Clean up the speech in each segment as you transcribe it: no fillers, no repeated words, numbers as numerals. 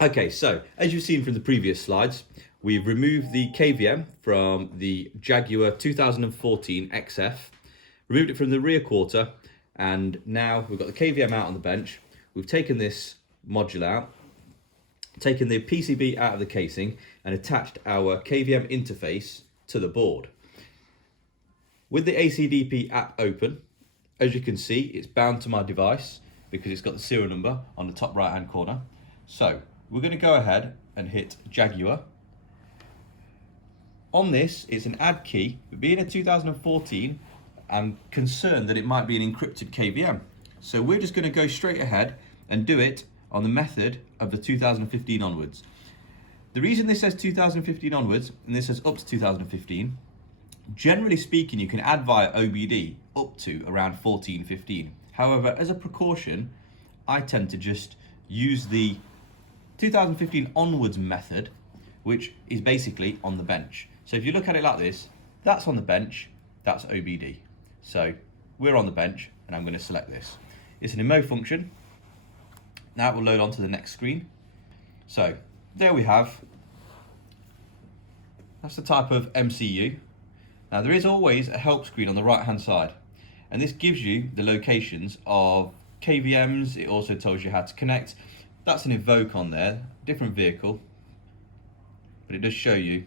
Okay, so as you've seen from the previous slides, we've removed the KVM from the Jaguar 2014 XF, removed it from the rear quarter, and now we've got the KVM out on the bench. We've taken this module out, taken the PCB out of the casing, and attached our KVM interface to the board. With the ACDP app open, as you can see, it's bound to my device because it's got the serial number on the top right hand corner. So we're going to go ahead and hit Jaguar. On this, it's an add key, but being a 2014, I'm concerned that it might be an encrypted KVM. So we're just going to go straight ahead and do it on the method of the 2015 onwards. The reason this says 2015 onwards, and this says up to 2015, generally speaking, you can add via OBD up to around 1415. However, as a precaution, I tend to just use the 2015 onwards method, which is basically on the bench. So if you look at it like this, that's on the bench, that's OBD. So we're on the bench, and I'm going to select this. It's an emo function. Now it will load onto the next screen. So there we have, that's the type of MCU. Now there is always a help screen on the right hand side, and this gives you the locations of KVMs. It also tells you how to connect. That's an Evoke on there, different vehicle, but it does show you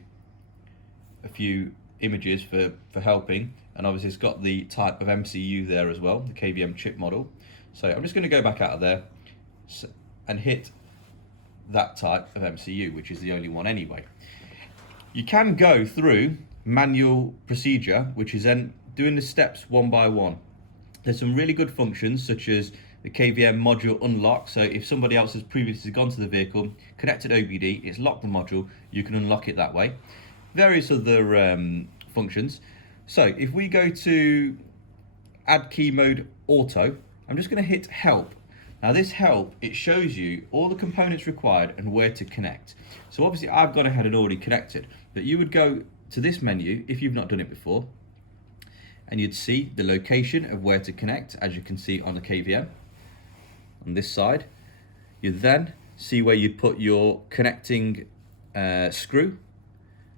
a few images for helping, and obviously it's got the type of MCU there as well, the KVM chip model. So I'm just going to go back out of there and hit that type of MCU, which is the only one anyway. You can go through manual procedure, which is then doing the steps one by one. There's some really good functions such as the KVM module unlock. So if somebody else has previously gone to the vehicle, connected OBD, it's locked the module, you can unlock it that way. Various other functions. So if we go to add key mode auto, I'm just going to hit help. Now this help, it shows you all the components required and where to connect. So obviously I've gone ahead and already connected, but you would go to this menu if you've not done it before, and you'd see the location of where to connect, as you can see on the KVM on this side. You then see where you put your connecting screw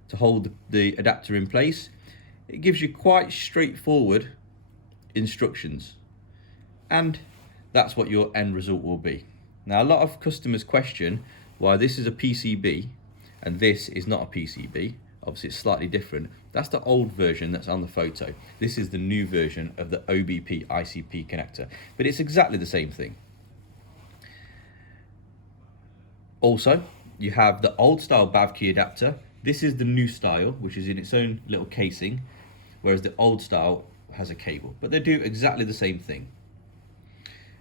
to hold the adapter in place. It gives you quite straightforward instructions, and that's what your end result will be. Now a lot of customers question why this is a PCB and this is not a PCB. Obviously it's slightly different. That's the old version that's on the photo. This is the new version of the OBP ICP connector, but it's exactly the same thing. Also, you have the old style bafki adapter. This is the new style, which is in its own little casing, whereas the old style has a cable, but they do exactly the same thing.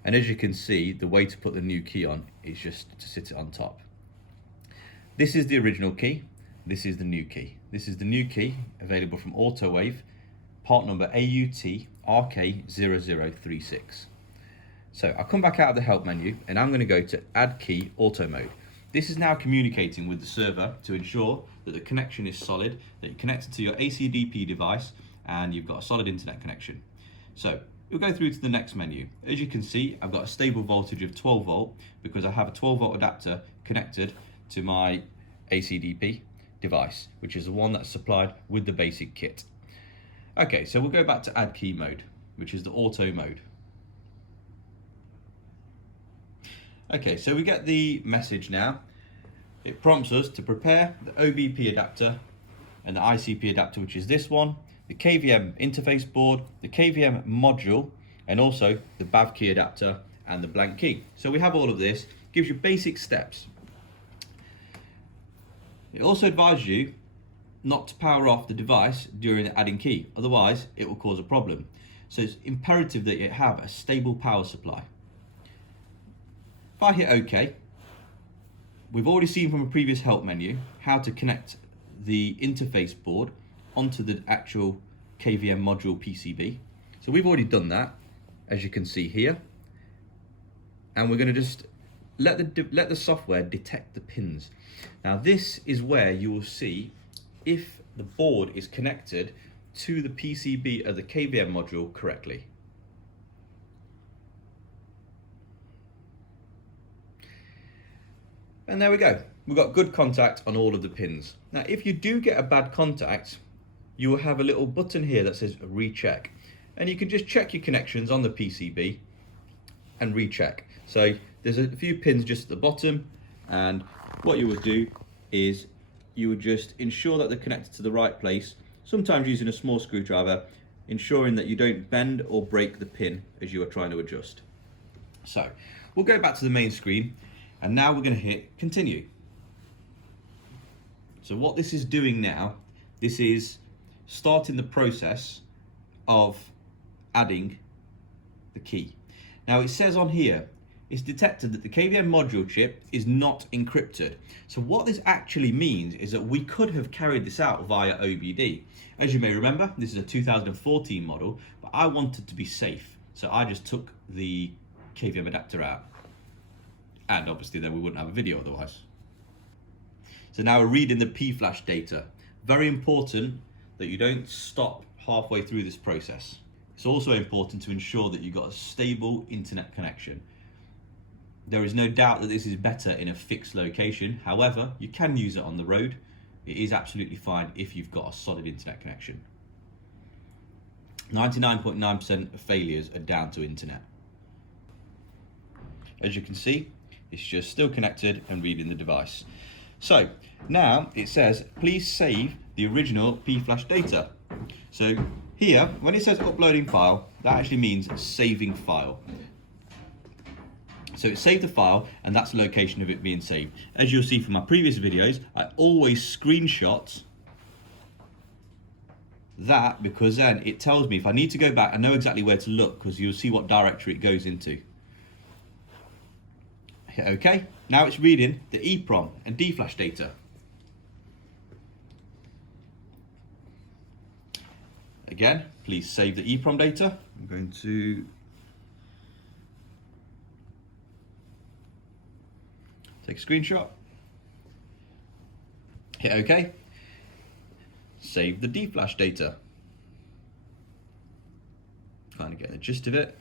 And as you can see, the way to put the new key on is just to sit it on top. This is the original key. This is the new key. This is the new key available from Autowave, part number AUT RK0036. So I'll come back out of the help menu and I'm going to go to add key auto mode. This is now communicating with the server to ensure that the connection is solid, that you're connected to your ACDP device and you've got a solid internet connection. So we'll go through to the next menu. As you can see, I've got a stable voltage of 12 volt because I have a 12 volt adapter connected to my ACDP device, which is the one that's supplied with the basic kit. Okay, so we'll go back to add key mode, which is the auto mode. Okay, so we get the message now. It prompts us to prepare the OBP adapter and the ICP adapter, which is this one, the KVM interface board, the KVM module, and also the bafki adapter and the blank key. So we have all of this, gives you basic steps. It also advises you not to power off the device during the adding key, otherwise it will cause a problem. So it's imperative that you have a stable power supply. If I hit OK, we've already seen from a previous help menu how to connect the interface board onto the actual KVM module PCB. So we've already done that, as you can see here. And we're going to just let the software detect the pins. Now this is where you will see if the board is connected to the PCB of the KVM module correctly. And there we go. We've got good contact on all of the pins. Now, if you do get a bad contact, you will have a little button here that says recheck. And you can just check your connections on the PCB and recheck. So there's a few pins just at the bottom, and what you would do is you would just ensure that they're connected to the right place, sometimes using a small screwdriver, ensuring that you don't bend or break the pin as you are trying to adjust. So we'll go back to the main screen, and now we're going to hit continue. So what this is doing now, this is starting the process of adding the key. Now it says on here, it's detected that the KVM module chip is not encrypted. So what this actually means is that we could have carried this out via OBD. As you may remember, this is a 2014 model, but I wanted to be safe. So I just took the KVM adapter out. And obviously then we wouldn't have a video otherwise. So now we're reading the P-flash data. Very important that you don't stop halfway through this process. It's also important to ensure that you've got a stable internet connection. There is no doubt that this is better in a fixed location. However, you can use it on the road. It is absolutely fine if you've got a solid internet connection. 99.9% of failures are down to internet. As you can see, it's just still connected and reading the device. So now it says, please save the original P-flash data. So here, when it says uploading file, that actually means saving file. So it saved the file, and that's the location of it being saved. As you'll see from my previous videos, I always screenshot that, because then it tells me if I need to go back, I know exactly where to look, because you'll see what directory it goes into. Hit OK. Now it's reading the EEPROM and D-flash data. Again, please save the EEPROM data. I'm going to take a screenshot. Hit OK. Save the D-flash data. Kind of getting the gist of it.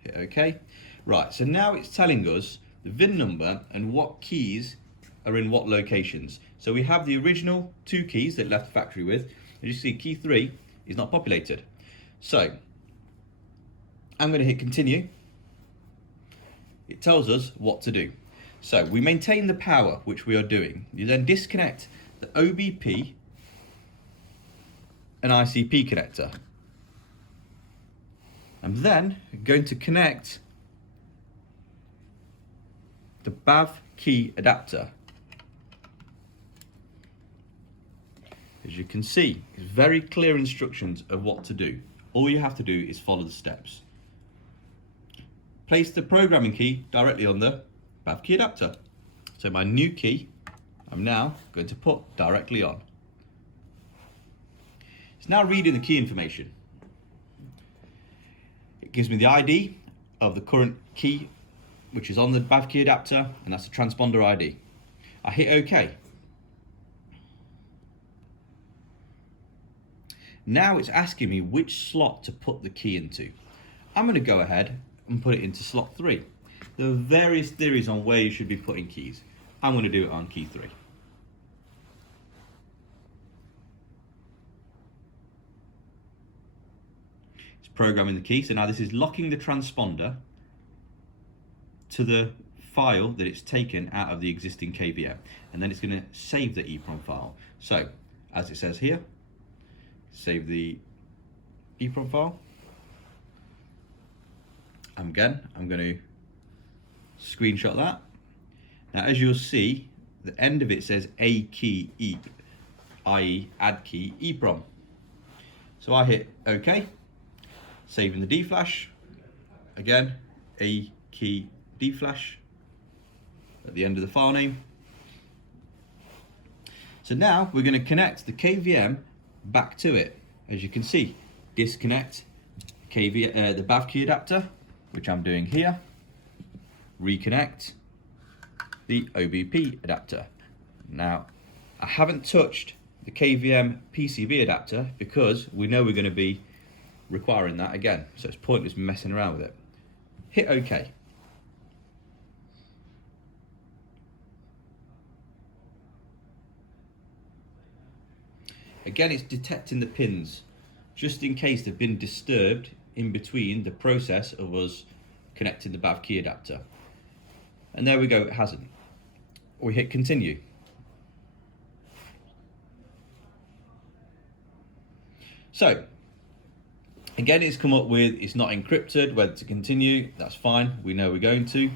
Hit OK. Right, so now it's telling us the VIN number and what keys are in what locations. So we have the original 2 keys that it left the factory with. As you see, key 3 is not populated. So I'm going to hit continue. It tells us what to do. So we maintain the power, which we are doing. You then disconnect the OBP and ICP connector. I'm then going to connect the bafki adapter. As you can see, it's very clear instructions of what to do. All you have to do is follow the steps. Place the programming key directly on the bafki adapter. So my new key, I'm now going to put directly on. It's now reading the key information. It gives me the ID of the current key, which is on the bafki adapter, and that's the transponder ID. I hit OK. Now it's asking me which slot to put the key into. I'm going to go ahead and put it into slot 3. There are various theories on where you should be putting keys. I'm going to do it on key 3. It's programming the key. So now this is locking the transponder to the file that it's taken out of the existing KVM, and then it's going to save the EEPROM file. So as it says here, save the EEPROM file. Again, I'm going to screenshot that. Now as you'll see, the end of it says A key EEP, i.e. add key EEPROM. So I hit OK, saving the D-flash. Again, A key D-flash at the end of the file name. So now we're going to connect the KVM back to it. As you can see, disconnect the bafki adapter, which I'm doing here. Reconnect the OBP adapter. Now, I haven't touched the KVM PCB adapter because we know we're going to be requiring that again. So it's pointless messing around with it. Hit OK. Again, it's detecting the pins, just in case they've been disturbed in between the process of us connecting the bafki adapter. And there we go, it hasn't. We hit continue. So, again, it's come up with it's not encrypted, whether to continue. That's fine, we know we're going to.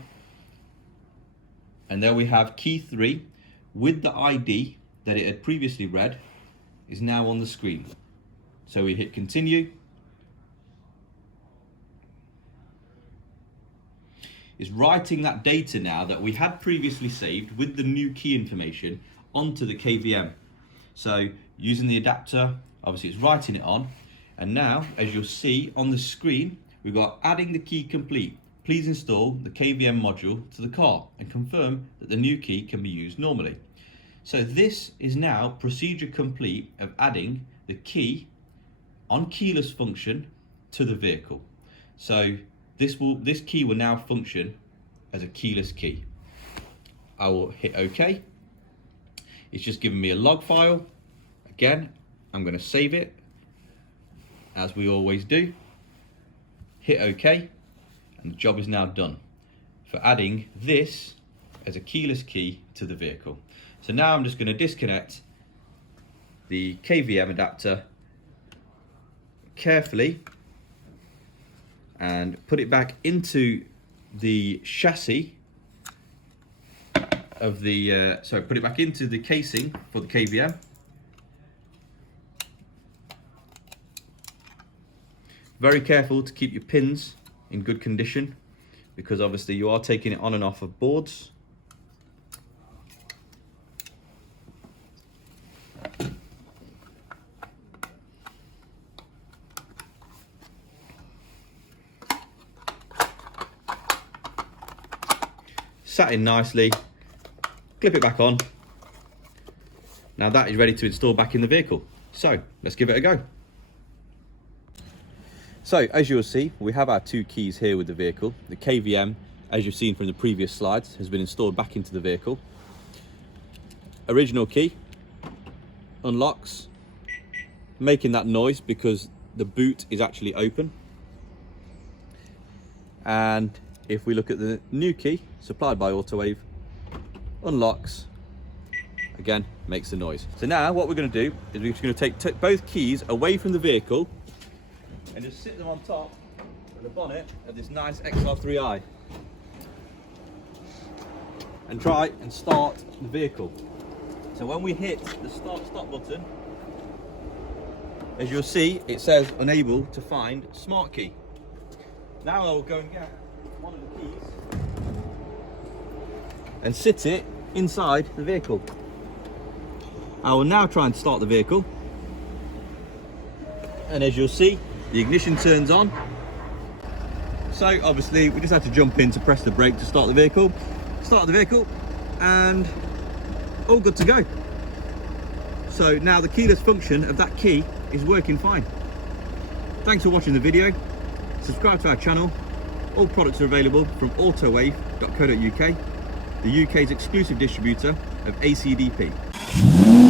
And there we have key 3 with the ID that it had previously read is now on the screen. So we hit continue. It's writing that data now that we had previously saved with the new key information onto the KVM. So using the adapter, obviously it's writing it on. And now, as you'll see on the screen, we've got adding the key complete. Please install the KVM module to the car and confirm that the new key can be used normally. So this is now procedure complete of adding the key on keyless function to the vehicle. So this key will now function as a keyless key. I will hit OK. It's just giving me a log file. Again, I'm going to save it as we always do. Hit OK, and the job is now done for adding this as a keyless key to the vehicle. So now I'm just going to disconnect the KVM adapter carefully and put it back into the chassis of the put it back into the casing for the KVM. Very careful to keep your pins in good condition, because obviously you are taking it on and off of boards. Sat in nicely, clip it back on. Now that is ready to install back in the vehicle. So let's give it a go. So as you'll see, we have our 2 keys here with the vehicle. The KVM, as you've seen from the previous slides, has been installed back into the vehicle. Original key unlocks, making that noise because the boot is actually open. And if we look at the new key supplied by Autowave, unlocks, again, makes the noise. So now what we're going to do is we're just going to take both keys away from the vehicle and just sit them on top of the bonnet of this nice XR3i and try and start the vehicle. So when we hit the stop button, as you'll see, it says unable to find smart key. Now I will go and get one of the keys and sit it inside the vehicle. I will now try and start the vehicle, and as you'll see, the ignition turns on. So obviously we just had to jump in to press the brake to start the vehicle, and all good to go. So now the keyless function of that key is working fine. Thanks for watching the video. Subscribe to our channel. All products are available from autowave.co.uk, the UK's exclusive distributor of ACDP.